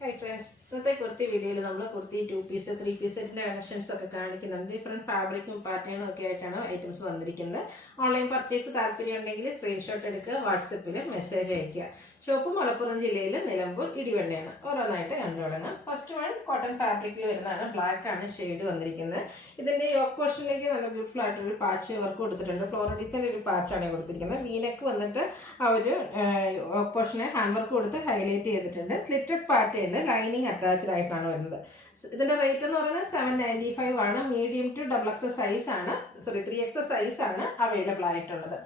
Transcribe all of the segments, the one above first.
Hi friends, ഇന്നത്തെ കുർത്തി വീഡിയോയിൽ നമ്മൾ കുർത്തി 2 പീസ് 3 പീസ് സെറ്റിന്റെ കളക്ഷൻസ് ഒക്കെ കാണിക്കുന്നുണ്ട്. ഡിഫറെന്റ് ഫാബ്രിക്കും പാറ്റേണും ഒക്കെ ആയിട്ടാണ് ഐറ്റംസ് വന്നിരിക്കുന്നത്. ഓൺലൈൻ പർച്ചേസ് താല്പര്യം ഉണ്ടെങ്കിൽ സ്ക്രീൻഷോട്ട് എടുക്കുക, വാട്സപ്പിൽ മെസ്സേജ് അയയ്ക്കുക. ഷോപ്പ് മലപ്പുറം ജില്ലയിൽ നിലമ്പൂർ ഇടിവണ്ണയാണ്. ഓരോന്നായിട്ട് കണ്ടു തുടങ്ങാം. ഫസ്റ്റ് വൺ കോട്ടൺ ഫാബ്രിക്കിൽ വരുന്നതാണ്. ബ്ലാക്ക് ആണ് ഷെയ്ഡ് വന്നിരിക്കുന്നത്. ഇതിന്റെ യോക്ക് പോർഷനിലേക്ക് നല്ല ബ്യൂട്ടിഫുൾ ആയിട്ടൊരു പാച്ച് വർക്ക് കൊടുത്തിട്ടുണ്ട്. ഫ്ലോറൽ ഡിസൈൻ ഒരു പാച്ചാണ് കൊടുത്തിരിക്കുന്നത്. വീനക്ക് വന്നിട്ട് ആ ഒരു യോക്ക് പോർഷനെ ഹാൻഡ് വർക്ക് കൊടുത്ത് ഹൈലൈറ്റ് ചെയ്തിട്ടുണ്ട്. സ്ലിറ്റഡ് പാറ്റേണിൽ ലൈനിങ് അറ്റാച്ച്ഡ് ആയിട്ടാണ് വരുന്നത്. ഇതിന്റെ റേറ്റ് എന്ന് പറയുന്നത് 795 ആണ്. മീഡിയം ടു XXL സൈസ് ആണ്, 3XL സൈസ് ആണ് അവൈലബിൾ ആയിട്ടുള്ളത്.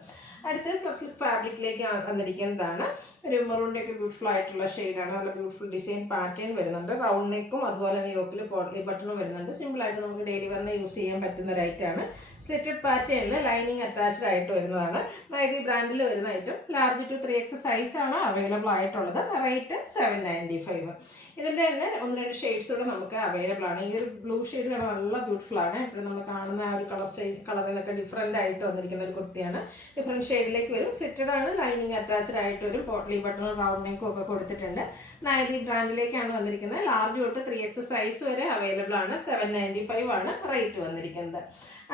അടുത്ത സിൽക്ക് ഫാബ്രിക്കിലേക്ക് വന്നിരിക്കുന്നതാണ്. ഒരു മെറൂണിൻ്റെ ഒക്കെ ബ്യൂട്ടിഫുൾ ആയിട്ടുള്ള ഷെയ്ഡാണ്. നല്ല ബ്യൂട്ടിഫുൾ ഡിസൈൻ പാറ്റേൺ വരുന്നുണ്ട്. റൗണ്ട് നെക്കും അതുപോലെ തന്നെ യോക്കിൽ പോട്ട്ലി ബട്ടണും വരുന്നുണ്ട്. സിമ്പിളായിട്ട് നമുക്ക് ഡെയിലി വെയറിന് യൂസ് ചെയ്യാൻ പറ്റുന്ന ഒരു ഐറ്റമാണ്. സ്ലിറ്റഡ് പാറ്റേണിൽ ലൈനിങ് അറ്റാച്ച്ഡ് ആയിട്ട് വരുന്നതാണ്. നൈതി ബ്രാൻഡിൽ വരുന്ന ഐറ്റം ലാർജ് ടു 3XL സൈസാണ് അവൈലബിൾ ആയിട്ടുള്ളത്. റേറ്റ് 795. ഇതിൻ്റെ തന്നെ 1-2 ഷെയ്ഡ്സ് കൂടെ നമുക്ക് അവൈലബിൾ ആണ്. ഈ ഒരു ബ്ലൂ ഷെയ്ഡ് നല്ല ബ്യൂട്ടിഫുൾ ആണ്. ഇപ്പോൾ നമ്മൾ കാണുന്ന ആ ഒരു കളറിൽ നിന്നൊക്കെ ഡിഫറെൻ്റ് ആയിട്ട് വന്നിരിക്കുന്ന ഒരു കുർത്തിയാണ്. ഡിഫറെൻറ്റ് ഷെയ്ഡിലേക്ക് വരും. സ്ലിറ്റഡ് ആണ്, ലൈനിങ് അറ്റാച്ച്ഡ് ആയിട്ട് വരും. പോട്ട്ലി ബട്ടണും റൗണ്ട് നെക്കും ഒക്കെ കൊടുത്തിട്ടുണ്ട്. നൈതി ബ്രാൻഡിലേക്കാണ് വന്നിരിക്കുന്നത്. ലാർജ് തൊട്ട് 3XL സൈസ് വരെ അവൈലബിൾ ആണ്. 795 ആണ് റേറ്റ് വന്നിരിക്കുന്നത്.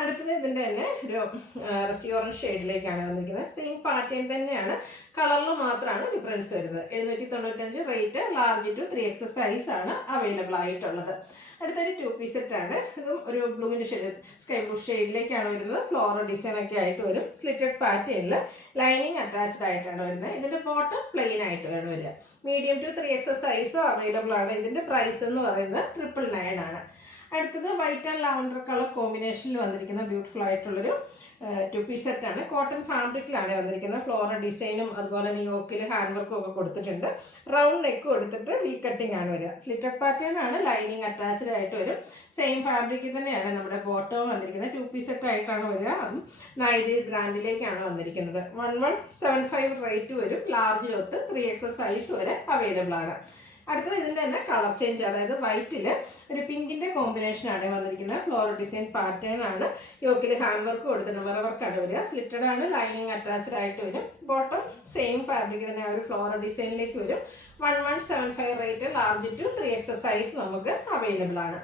അടുത്തത് ഇതിൻ്റെ തന്നെ ഒരു റസ്റ്റി ഓറഞ്ച് ഷെയ്ഡിലേക്കാണ് വന്നിരിക്കുന്നത്. സെയിം പാറ്റേൺ തന്നെയാണ്, കളറിൽ മാത്രമാണ് ഡിഫറൻസ് വരുന്നത്. 795 rate. Large to 3XL size ആണ് അവൈലബിൾ ആയിട്ടുള്ളത്. അടുത്തൊരു 2 പീസ് സെറ്റാണ്. ഇതും ഒരു ബ്ലൂവിൻ്റെ ഷെയ്ഡ്, സ്കൈ ബ്ലൂ ഷെയ്ഡിലേക്കാണ് വരുന്നത്. ഫ്ലോറൽ ഡിസൈൻ ഒക്കെ ആയിട്ട് വരും. സ്ലിറ്റഡ് പാറ്റേണിൽ ലൈനിങ് അറ്റാച്ച്ഡ് ആയിട്ടാണ് വരുന്നത്. ഇതിൻ്റെ ബോട്ടം പ്ലെയിൻ ആയിട്ട് വേണം വരിക. Medium to 3XL size available ആണ്. ഇതിൻ്റെ പ്രൈസ് എന്ന് പറയുന്നത് 999 ആണ്. അടുത്തത് വൈറ്റ് ആൻഡ് ലാവൻഡർ കളർ കോമ്പിനേഷനിൽ വന്നിരിക്കുന്ന ബ്യൂട്ടിഫുൾ ആയിട്ടുള്ളൊരു 2 പീസ് സെറ്റാണ്. കോട്ടൺ ഫാബ്രിക്കിലാണ് വന്നിരിക്കുന്നത്. ഫ്ലോറൽ ഡിസൈനും അതുപോലെ തന്നെ യോക്കിൽ ഹാൻഡ് വർക്കും ഒക്കെ കൊടുത്തിട്ടുണ്ട്. റൗണ്ട് നെക്ക് കൊടുത്തിട്ട് വി കട്ടിംഗ് ആണ് വരിക. സ്ലിറ്റഡ് പാറ്റേൺ ആണ്, ലൈനിങ് അറ്റാച്ച്ഡ് ആയിട്ട് വരും. സെയിം ഫാബ്രിക്കിൽ തന്നെയാണ് നമ്മുടെ ബോട്ടവും വന്നിരിക്കുന്നത്. 2 പീസ് സെറ്റ് ആയിട്ടാണ് വരിക. അതും നൈതി ബ്രാൻഡിലേക്കാണ് വന്നിരിക്കുന്നത്. 1175 റേറ്റ് വരും. ലാർജ് തൊട്ട് 3XL സൈസ് വരെ അവൈലബിൾ ആണ്. അടുത്തത് ഇതിൻ്റെ തന്നെ കളർ ചേഞ്ച്, അതായത് വൈറ്റിൽ ഒരു പിങ്കിൻ്റെ കോമ്പിനേഷനാണ് വന്നിരിക്കുന്നത്. ഫ്ലോറൽ ഡിസൈൻ പാറ്റേൺ ആണ്. യോക്കിൽ ഹാൻഡ് വർക്ക് കൊടുത്തിട്ടുണ്ട്. മിറർ വർക്കാണ് വരിക. സ്ലിറ്റഡ് ആണ്, ലൈനിങ് അറ്റാച്ച്ഡ് ആയിട്ട് വരും. ബോട്ടം സെയിം ഫാബ്രിക് തന്നെ ഒരു ഫ്ലോറൽ ഡിസൈനിലേക്ക് വരും. 1175 rate. Large to 3XL size നമുക്ക് അവൈലബിൾ ആണ്.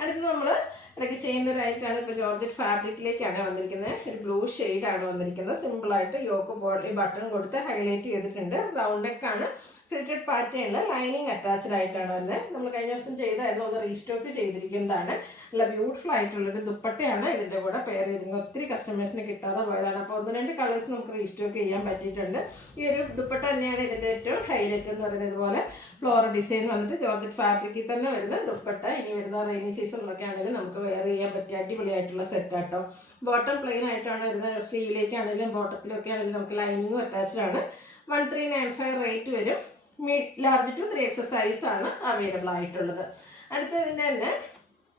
അടുത്ത് നമ്മൾ ഇടയ്ക്ക് ചെയ്യുന്ന ഒരു ഐറ്റാണ്. ഇപ്പോൾ ജോർജറ്റ് ഫാബ്രിക്കിലേക്കാണ് വന്നിരിക്കുന്നത്. ഒരു ബ്ലൂ ഷെയ്ഡാണ് വന്നിരിക്കുന്നത്. സിമ്പിളായിട്ട് യോക്ക് ബോഡി ബട്ടൺ കൊടുത്ത് ഹൈലൈറ്റ് ചെയ്തിട്ടുണ്ട്. റൗണ്ട് നെക്കാണ്. സ്ലിറ്റഡ് പാറ്റേണിൽ ലൈനിങ് അറ്റാച്ച്ഡ് ആയിട്ടാണ് വന്നത്. നമ്മൾ കഴിഞ്ഞ ദിവസം ചെയ്തായിരുന്നു, ഒന്ന് റീസ്റ്റോക്ക് ചെയ്തിരിക്കുന്നതാണ്. നല്ല ബ്യൂട്ടിഫുൾ ആയിട്ടുള്ളൊരു ദുപ്പട്ടയാണ് ഇതിൻ്റെ കൂടെ പെയർ ചെയ്തിരുന്നത്. ഒത്തിരി കസ്റ്റമേഴ്സിന് കിട്ടാതെ പോയതാണ്. അപ്പോൾ 1-2 കളേഴ്സ് നമുക്ക് റീസ്റ്റോക്ക് ചെയ്യാൻ പറ്റിയിട്ടുണ്ട്. ഈ ഒരു ദുപ്പട്ട തന്നെയാണ് ഇതിൻ്റെ ഏറ്റവും ഹൈലൈറ്റ് എന്ന് പറയുന്നത്. ഇതുപോലെ ഫ്ലോറൽ ഡിസൈൻ വന്നിട്ട് ജോർജറ്റ് ഫാബ്രിക്കിൽ തന്നെ വരുന്ന ദുപ്പട്ട. ഇനി വരുന്ന റെയിനി സീസണിലൊക്കെ ആണെങ്കിലും നമുക്ക് വെയർ ചെയ്യാൻ പറ്റിയ അടിപൊളിയായിട്ടുള്ള സെറ്റാട്ടോ. ബോട്ടം പ്ലെയിൻ ആയിട്ടാണ് വരുന്നത്. സ്ലീവിലേക്കാണെങ്കിലും ബോട്ടത്തിലൊക്കെ ആണെങ്കിലും നമുക്ക് ലൈനിങ്ങും അറ്റാച്ച്ഡ് ആണ്. 1395 റേറ്റ് വരും. ലാർജ് ടു 3XL സൈസ് ആണ് അവൈലബിൾ ആയിട്ടുള്ളത്. അടുത്തതിൻ്റെ തന്നെ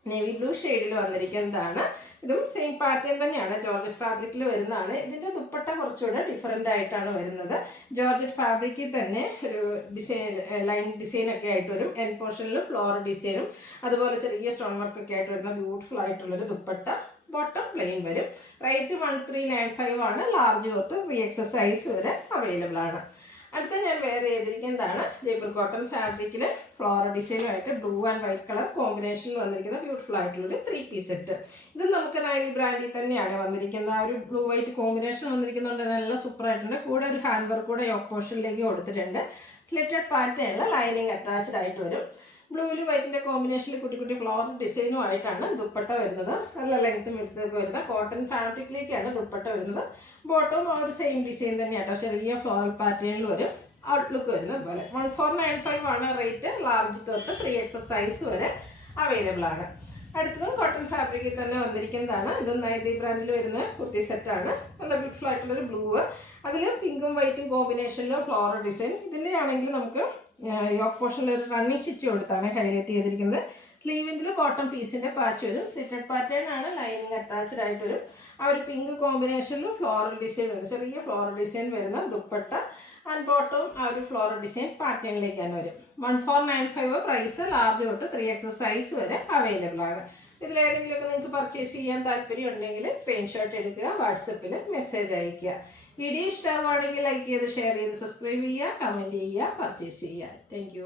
നേവി ബ്ലൂ ഷെയ്ഡിൽ വന്നിരിക്കുന്നതാണ്. ഇതും സെയിം പാറ്റേൺ തന്നെയാണ്. ജോർജറ്റ് ഫാബ്രിക്കിൽ വരുന്നതാണ്. ഇതിൻ്റെ ദുപ്പട്ട കുറച്ചുകൂടെ ഡിഫറെൻ്റ് ആയിട്ടാണ് വരുന്നത്. ജോർജറ്റ് ഫാബ്രിക്കിൽ തന്നെ ഒരു ഡിസൈൻ, ലൈൻ ഡിസൈനൊക്കെ ആയിട്ട് വരും. എൻ പോർഷനിൽ ഫ്ലോറൽ ഡിസൈനും അതുപോലെ ചെറിയ സ്റ്റോൺ വർക്കൊക്കെ ആയിട്ട് വരുന്ന ബ്യൂട്ടിഫുൾ ആയിട്ടുള്ളൊരു ദുപ്പട്ട. ബോട്ടം പ്ലെയിൻ വരും. റേറ്റ് 1395 ആണ്. ലാർജ് തൊട്ട് 3XL സൈസ് വരെ അവൈലബിൾ ആണ്. അടുത്ത ഞാൻ വെയർ ചെയ്തിരിക്കുന്നതാണ് ജയ്പൂർ കോട്ടൺ ഫാബ്രിക്കിൽ ഫ്ലോറൽ ഡിസൈനുമായിട്ട് ബ്ലൂ ആൻഡ് വൈറ്റ് കളർ കോമ്പിനേഷനിൽ വന്നിരിക്കുന്ന ബ്യൂട്ടിഫുൾ ആയിട്ടുള്ളൊരു 3 പീസ് സെറ്റ്. ഇത് നമുക്ക് നൈതി ബ്രാൻഡിൽ തന്നെയാണ് വന്നിരിക്കുന്നത്. ആ ഒരു ബ്ലൂ വൈറ്റ് കോമ്പിനേഷൻ വന്നിരിക്കുന്നതുകൊണ്ട് നല്ല സൂപ്പർ ആയിട്ടുണ്ട്. കൂടെ ഒരു ഹാൻഡ് വർക്ക് കൂടെ യോക്ക് പോർഷനിലേക്ക് കൊടുത്തിട്ടുണ്ട്. സ്ലിറ്റഡ് പാറ്റേണിൽ ലൈനിങ് അറ്റാച്ച്ഡ് ആയിട്ട് വരും. ബ്ലൂവിൽ വൈറ്റിൻ്റെ കോമ്പിനേഷനിൽ കുട്ടി കുട്ടി ഫ്ലോറൽ ഡിസൈനും ആയിട്ടാണ് ദുപ്പട്ട വരുന്നത്. നല്ല ലെങ്ത്തും എടുത്തൊക്കെ വരുന്ന കോട്ടൺ ഫാബ്രിക്കിലേക്കാണ് ദുപ്പട്ട വരുന്നത്. ബോട്ടവും ആ ഒരു സെയിം ഡിസൈൻ തന്നെയാട്ടോ. ചെറിയ ഫ്ലോറൽ പാറ്റേണിൽ വരും. ഔട്ട്ലുക്ക് വരുന്നത് പോലെ. 1495 ആണ് റേറ്റ്. ലാർജ് തൊട്ട് 3XL സൈസ് വരെ അവൈലബിൾ ആണ്. അടുത്തതും കോട്ടൺ ഫാബ്രിക്കിൽ തന്നെ വന്നിരിക്കുന്നതാണ്. ഇതും നൈതി ബ്രാൻഡിൽ വരുന്ന കുർത്തി സെറ്റാണ്. നല്ല ബ്യൂട്ടിഫുൾ ആയിട്ടുള്ളൊരു ബ്ലൂ, അതിൽ പിങ്കും വൈറ്റും കോമ്പിനേഷനിലും ഫ്ലോറൽ ഡിസൈൻ. ഇതിൻ്റെ ആണെങ്കിൽ നമുക്ക് യോക്ക് പോർഷനിൽ ഒരു റണ്ണിങ് സ്റ്റിച്ച് കൊടുത്താണ് ഹൈലൈറ്റ് ചെയ്തിരിക്കുന്നത്. സ്ലീവിൻ്റെ ബോട്ടം പീസിൻ്റെ പാച്ച് വരും. സ്ലിറ്റഡ് പാറ്റേൺ ആണ്, ലൈനിങ് അറ്റാച്ച്ഡ് ആയിട്ട് വരും. ആ ഒരു പിങ്ക് കോമ്പിനേഷനിൽ ഫ്ലോറൽ ഡിസൈൻ വരും. ചെറിയ ഫ്ലോറൽ ഡിസൈൻ വരുന്ന ദുപ്പട്ട ആൻഡ് ബോട്ടം ആ ഒരു ഫ്ലോറൽ ഡിസൈൻ പാറ്റേണിലേക്കാണ് വരും. 1495 പ്രൈസ്. ലാർജ് തൊട്ട് 3XL സൈസ് വരെ അവൈലബിൾ ആണ്. ഇതിലേതെങ്കിലുമൊക്കെ നിങ്ങൾക്ക് പർച്ചേസ് ചെയ്യാൻ താല്പര്യം ഉണ്ടെങ്കിൽ സ്ക്രീൻഷോട്ട് എടുക്കുക, വാട്സപ്പിൽ മെസ്സേജ് അയയ്ക്കുക. വീഡിയോ ഇഷ്ടമാണെങ്കിൽ ലൈക്ക് ചെയ്ത് ഷെയർ ചെയ്ത് സബ്സ്ക്രൈബ് ചെയ്യുക, കമൻറ്റ് ചെയ്യുക, പർച്ചേസ് ചെയ്യുക. താങ്ക്